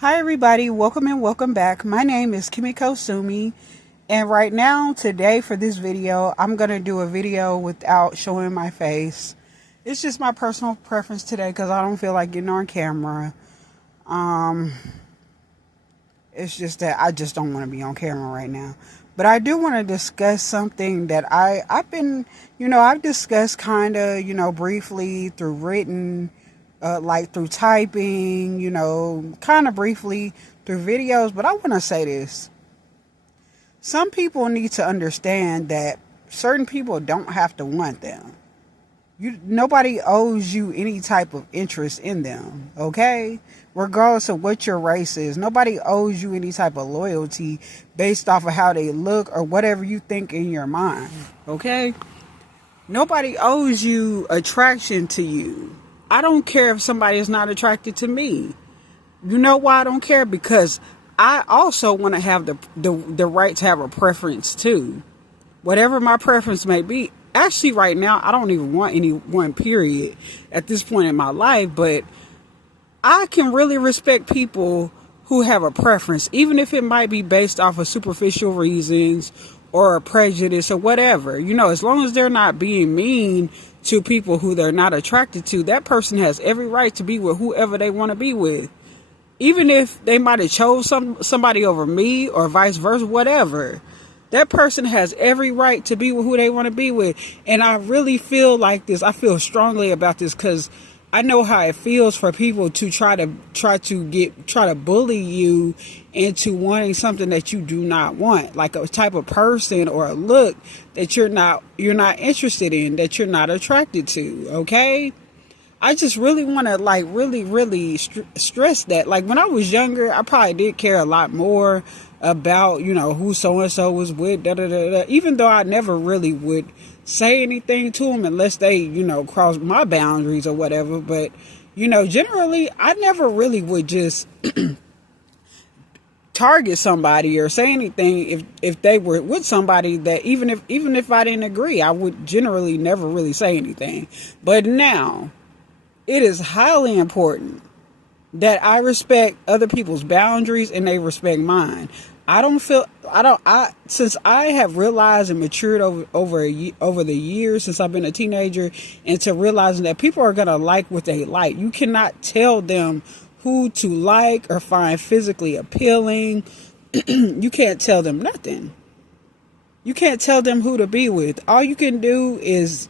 Hi everybody, welcome and welcome back. My name is Kimiko Sumi, and right now, today for this video, I'm going to do a video without showing my face. It's just my personal preference today because I don't feel like getting on camera. It's just that I just don't want to be on camera right now. But I do want to discuss something that I've been, I've discussed kind of, briefly through written, like through typing, kind of briefly through videos. But I want to say this. Some people need to understand that certain people don't have to want them. Nobody owes you any type of interest in them, okay? Regardless of what your race is, nobody owes you any type of loyalty based off of how they look or whatever you think in your mind, okay? Nobody owes you attraction to you. I don't care if somebody is not attracted to me. You know why I don't care? Because I also want to have the right to have a preference too. Whatever my preference may be. Actually, right now, I don't even want anyone, period, at this point in my life. But I can really respect people who have a preference, even if it might be based off of superficial reasons or a prejudice or whatever. As long as they're not being mean to people who they're not attracted to, that person has every right to be with whoever they want to be with. Even if they might have chose somebody over me or vice versa, whatever. That person has every right to be with who they want to be with. And I really feel like this. I feel strongly about this because I know how it feels for people to try to bully you into wanting something that you do not want, like a type of person or a look that you're not interested in, that you're not attracted to. Okay. I just really want to really stress that. Like when I was younger, I probably did care a lot more about, who so-and-so was with, even though I never really would say anything to them unless they, cross my boundaries or whatever. But, generally, I never really would just target somebody or say anything if they were with somebody that even if I didn't agree, I would generally never really say anything. But now, it is highly important that I respect other people's boundaries and they respect mine. Since I have realized and matured over the years since I've been a teenager, into realizing that people are going to like what they like. You cannot tell them who to like or find physically appealing. You can't tell them nothing. You can't tell them who to be with. All you can do is,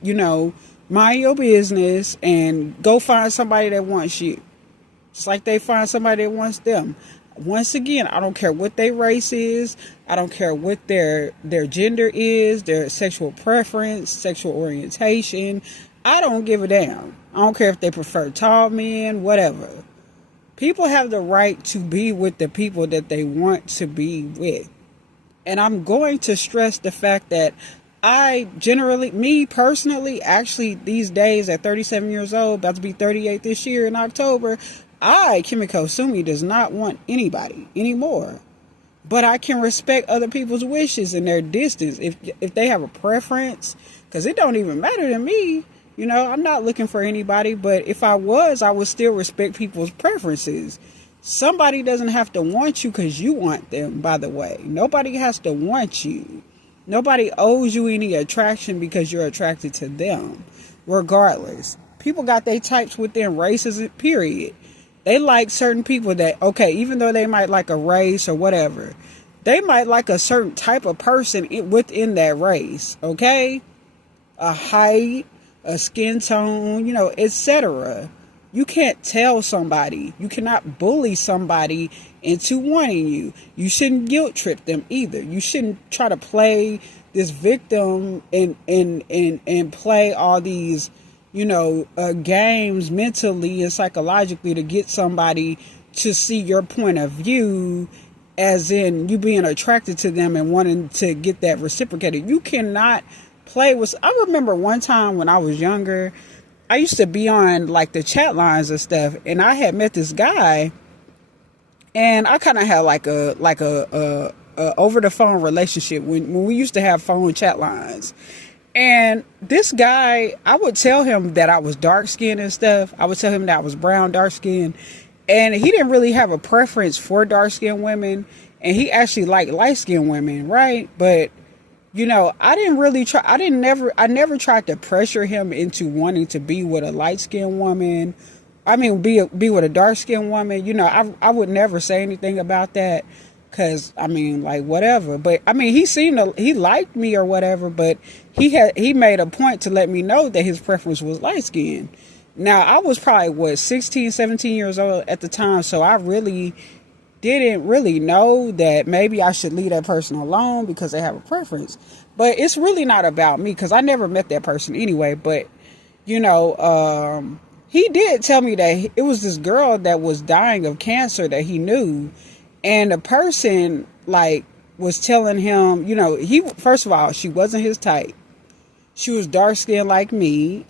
mind your business and go find somebody that wants you. Just like they find somebody that wants them. Once again, I don't care what their race is. I don't care what their gender is, their sexual preference, sexual orientation. I don't give a damn. I don't care if they prefer tall men, whatever. People have the right to be with the people that they want to be with. And I'm going to stress the fact that me personally, actually these days at 37 years old, about to be 38 this year in October, Kimiko Sumi, does not want anybody anymore. But I can respect other people's wishes and their distance if they have a preference, because it don't even matter to me. I'm not looking for anybody, but if I was, I would still respect people's preferences. Somebody doesn't have to want you because you want them, by the way. Nobody has to want you. Nobody owes you any attraction because you're attracted to them, regardless. People got their types within races, period. They like certain people that, okay, even though they might like a race or whatever, they might like a certain type of person within that race, okay? A height, a skin tone, etc. You can't tell somebody. You cannot bully somebody into wanting you. You shouldn't guilt trip them either. You shouldn't try to play this victim and play all these, games mentally and psychologically to get somebody to see your point of view, as in you being attracted to them and wanting to get that reciprocated. You cannot play with. I remember one time when I was younger, I used to be on like the chat lines and stuff, and I had met this guy, and I kind of had like a over the phone relationship when we used to have phone chat lines. And this guy, I would tell him that I was dark skinned and stuff. I would tell him that I was brown, dark skinned. And he didn't really have a preference for dark-skinned women, and he actually liked light-skinned women, right? But you know, I never tried to pressure him into wanting to be with a light-skinned woman. I mean, be with a dark-skinned woman. You know, I would never say anything about that, because I mean, like, whatever. But I mean, he liked me or whatever, but he made a point to let me know that his preference was light-skinned. Now, I was probably 16, 17 years old at the time, so I really didn't really know that maybe I should leave that person alone because they have a preference. But it's really not about me, because I never met that person anyway. But, you know, he did tell me that it was this girl that was dying of cancer that he knew. And the person, like, was telling him, you know, first of all, she wasn't his type. She was dark skinned like me,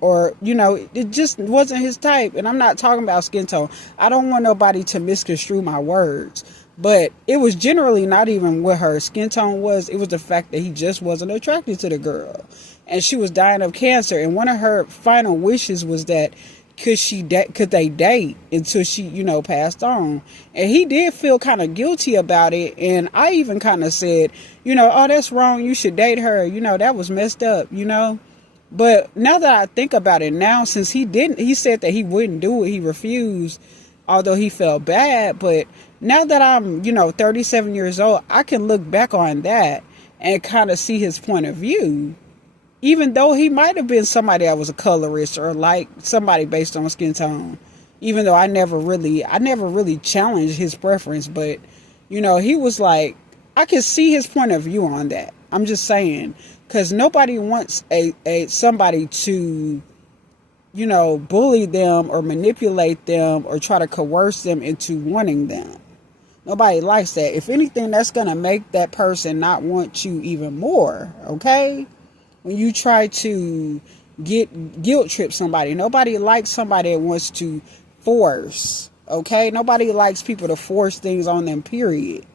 or, you know, it just wasn't his type. And I'm not talking about skin tone. I don't want nobody to misconstrue my words, but it was generally not even what her skin tone was. It was the fact that he just wasn't attracted to the girl, and she was dying of cancer. And one of her final wishes was that could they date until she, you know, passed on. And he did feel kind of guilty about it. And I even kind of said, you know, oh, that's wrong. You should date her. You know, that was messed up, you know. But now that I think about it now, since he said that he wouldn't do it. He refused, although he felt bad. But now that I'm, you know, 37 years old, I can look back on that and kind of see his point of view. Even though he might have been somebody that was a colorist or like somebody based on skin tone, even though I never really challenged his preference, but you know, he was like, I could see his point of view on that. I'm just saying, because nobody wants somebody to, you know, bully them or manipulate them or try to coerce them into wanting them. Nobody likes that. If anything, that's going to make that person not want you even more, okay? When you try to guilt trip somebody, nobody likes somebody that wants to force, okay? Nobody likes people to force things on them, period.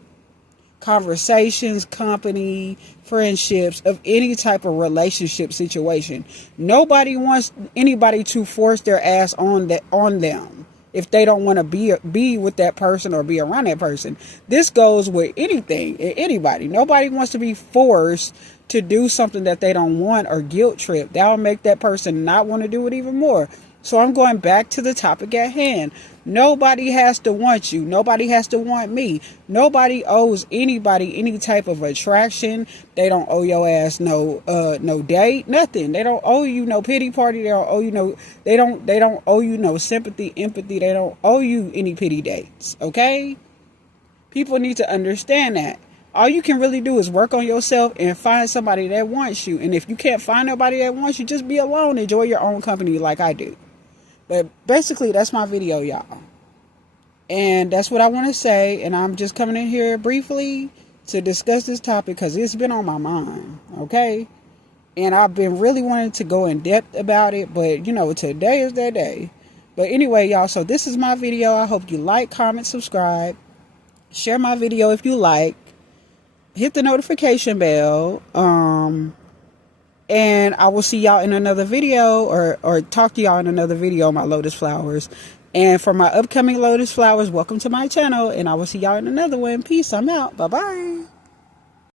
Conversations, company, friendships, of any type of relationship situation. Nobody wants anybody to force their ass on them if they don't want to be with that person or be around that person. This goes with anything, anybody. Nobody wants to be forced to do something that they don't want or guilt trip. That will make that person not want to do it even more. So I'm going back to the topic at hand. Nobody has to want you. Nobody has to want me. Nobody owes anybody any type of attraction. They don't owe your ass no date, nothing. They don't owe you no pity party. They don't owe you they don't owe you no sympathy, empathy. They don't owe you any pity dates. Okay? People need to understand that. All you can really do is work on yourself and find somebody that wants you. And if you can't find nobody that wants you, just be alone. Enjoy your own company like I do. But basically, that's my video, y'all. And that's what I want to say. And I'm just coming in here briefly to discuss this topic because it's been on my mind. Okay? And I've been really wanting to go in depth about it. But, you know, today is that day. But anyway, y'all, so this is my video. I hope you like, comment, subscribe. Share my video if you like. Hit the notification bell. And I will see y'all in another video or talk to y'all in another video on my lotus flowers. And for my upcoming lotus flowers, welcome to my channel. And I will see y'all in another one. Peace. I'm out. Bye-bye.